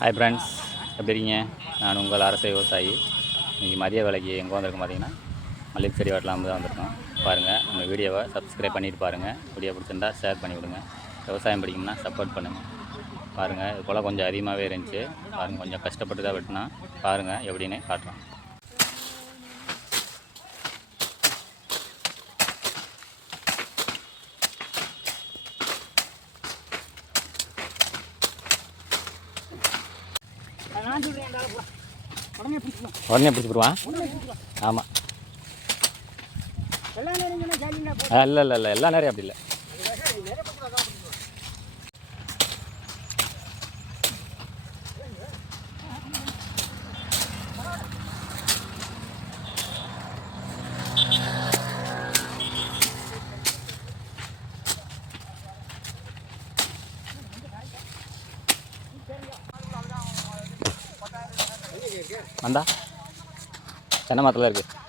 Hi friends, எப்படி இருக்கீங்க? நான் உங்கள் அரசு விவசாயி. இன்றைக்கி மதிய வேலைக்கு எங்கே வந்திருக்கோம் பார்த்தீங்கன்னா, மல்லிகை செடி வெட்டலாம் தான் வந்திருக்கோம். பாருங்கள், நம்ம வீடியோவை சப்ஸ்கிரைப் பண்ணிட்டு பாருங்கள். வீடியோ பிடிச்சிருந்தா ஷேர் பண்ணி விடுங்க. விவசாயம் பிடிக்கும்னா சப்போர்ட் பண்ணுங்கள். பாருங்கள், இது போல் கொஞ்சம் அதிகமாகவே இருந்துச்சு. பாருங்கள், கொஞ்சம் கஷ்டப்பட்டு தான் வெட்டினா. பாருங்கள் எப்படின்னு காட்டுறோம். உடனே பிடிச்சிடுவான். ஆமாம், இல்லை இல்லை இல்லை, எல்லா நேரம் அப்படி இல்லை. வந்தா தென்னை மரத்தில் இருக்குது.